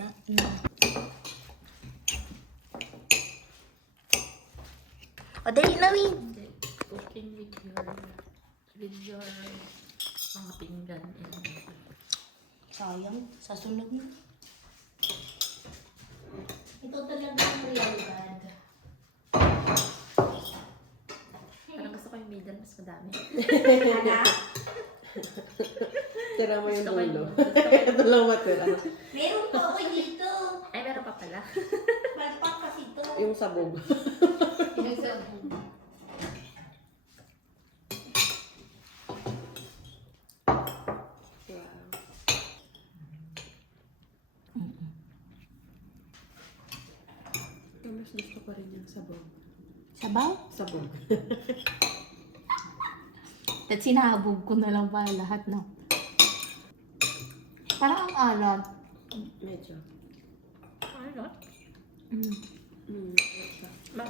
wala. O, dali na, Win. Hindi. Cooking with your mga pinggan and Sayang, sa sunod na. Ito talaga ang realidad. parang gusto ko yung middle mas madami. Anak, Tira mo yung Gusto ko dulo. gusto ko Ito lang matira. meron pa ako dito. Ay, meron pa pala. Palpak kasi ito. Yung sabog. Wow. Mas gusto ko rin yung sabog. Sabaw? Sabog. At sinahabog ko na lang ba lahat, no? Parang ang alat. Medyo. Ano? Mm. Alat siya. Ma,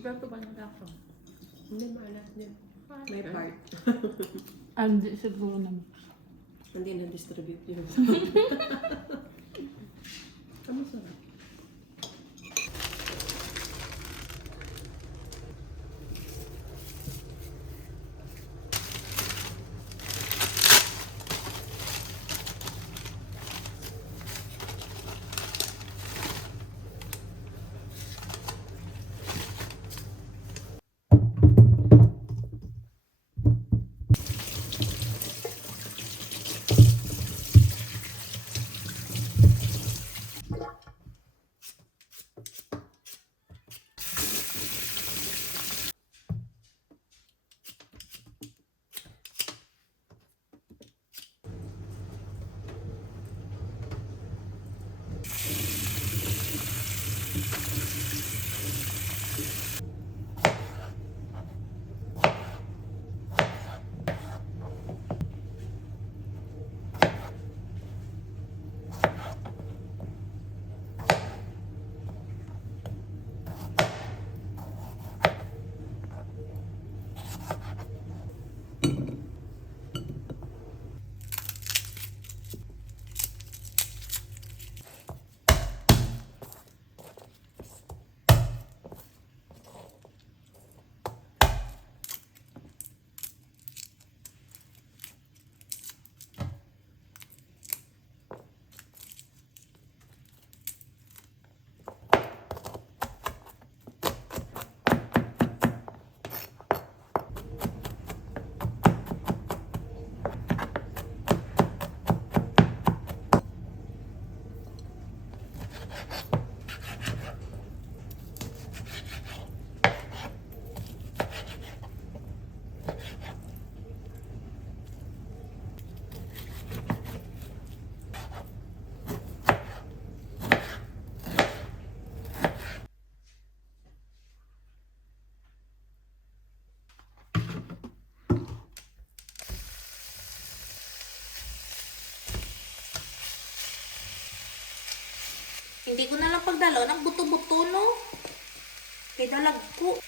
gato ba ng lasa? Hindi, maalat din. May part. Hindi siguro naman. Hindi na-distribute yun. Ang masarap. Hindi ko na lang pagdalaw ng buto-buto, no? Kay dalag ko.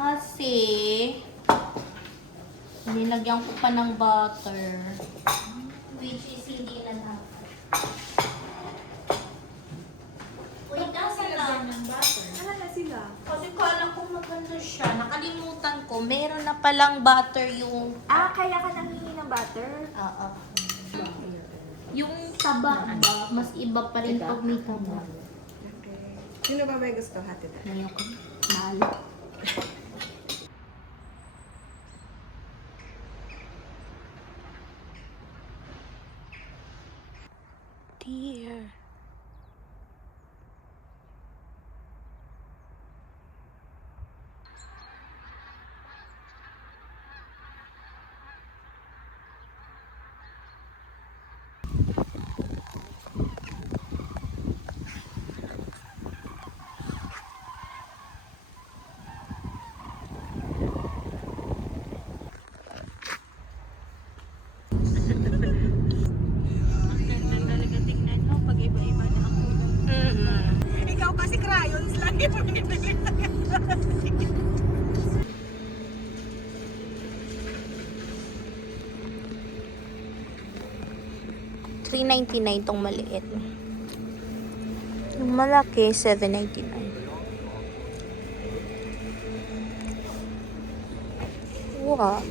Kasi, nilagyan ko pa ng butter. Which is hindi na dapat. Uy, nasa lang. Ano na sila? Kasi kala ko maganda siya. Nakalimutan ko, meron na palang butter yung... Ah, kaya ka nangingi ng butter? Oo. Yung taba ba, mas iba pa rin pag may taba. Okay. Sino ba may gusto hati tayo? Ngayon ko, mahal. here? Ikaw kasi crayons lang yung pinili. 399 tong maliit. Yung malaki, 799. Wow.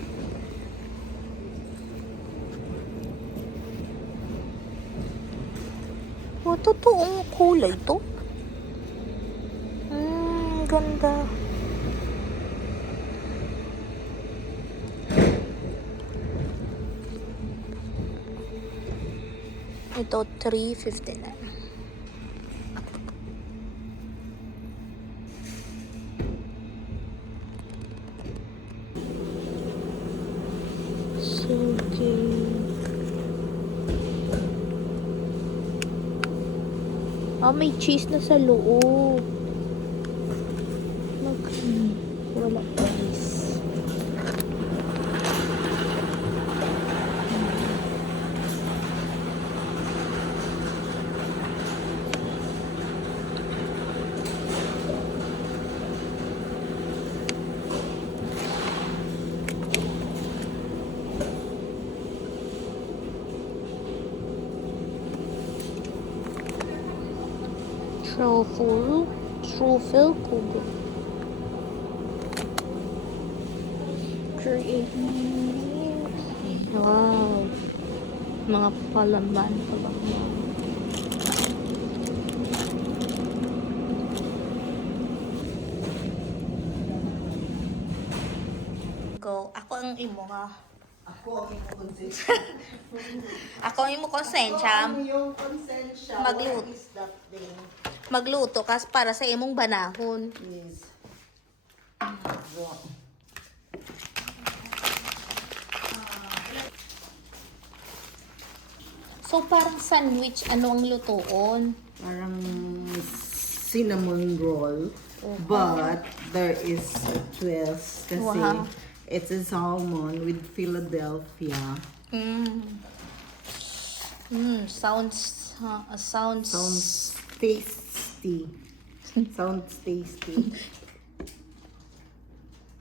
Oh, totoong kulay to. Ganda. Ito, 359. Suki. May cheese na sa loob. Wala price. Truffle kubo. Wow. Mga palaman. Go. Ako ang imo ha. Ako ang imo konsensya. Ako ang imo konsensya. Ano yung konsensya? Magluto. What is that thing? Magluto kas para sa imong banahon. Yes. So parang sandwich, ano ang lutoon? Parang cinnamon roll. But there is a twist kasi Wow. it's a salmon with Philadelphia. Sounds Sounds tasty. Sounds tasty.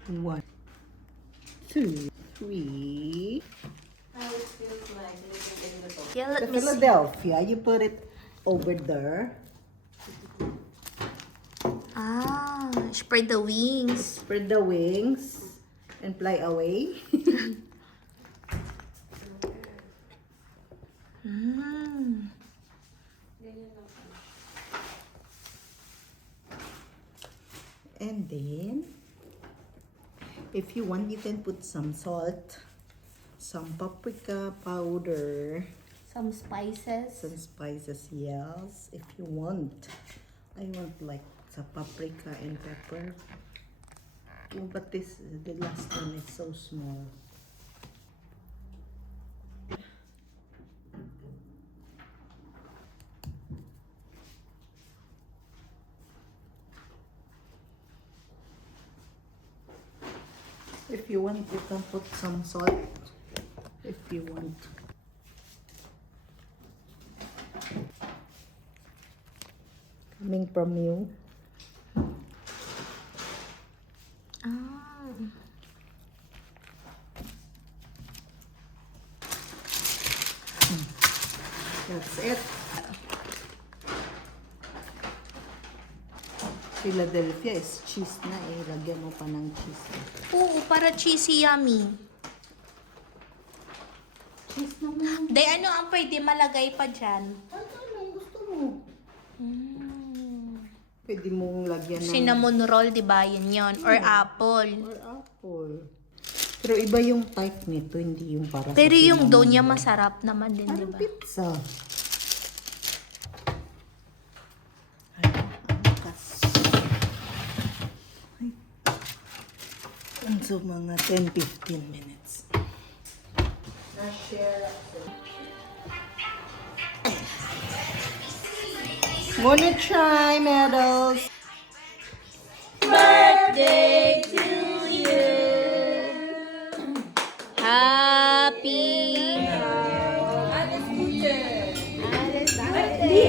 1, 2, 3. Yeah, The let me see. Philadelphia, you put it over there. Spread the wings. Spread the wings and fly away. And then, if you want, you can put some salt, some paprika powder, Some spices. some spices, yes, if you want. I want like some paprika and pepper. Oh, but the last one is so small. If you want, you can put some salt. If you want. Coming from you. That's it. Philadelphia is cheese na eh. Lagyan mo pa ng cheese. Oo, para cheesy yummy. Cheese naman. Day, ano ang pwede malagay pa dyan? Anong gusto mo? Pwede mong lagyan ng... Cinnamon roll, di ba? Yun. Or apple. Or apple. Pero iba yung type nito, hindi yung para Pero sa yung dough cinnamon niya roll. masarap naman din, di Parang ba? pizza. And so mga 10-15 minutes. Wanna try medals? Birthday to you. Happy. Alles Gute. Alles Gute.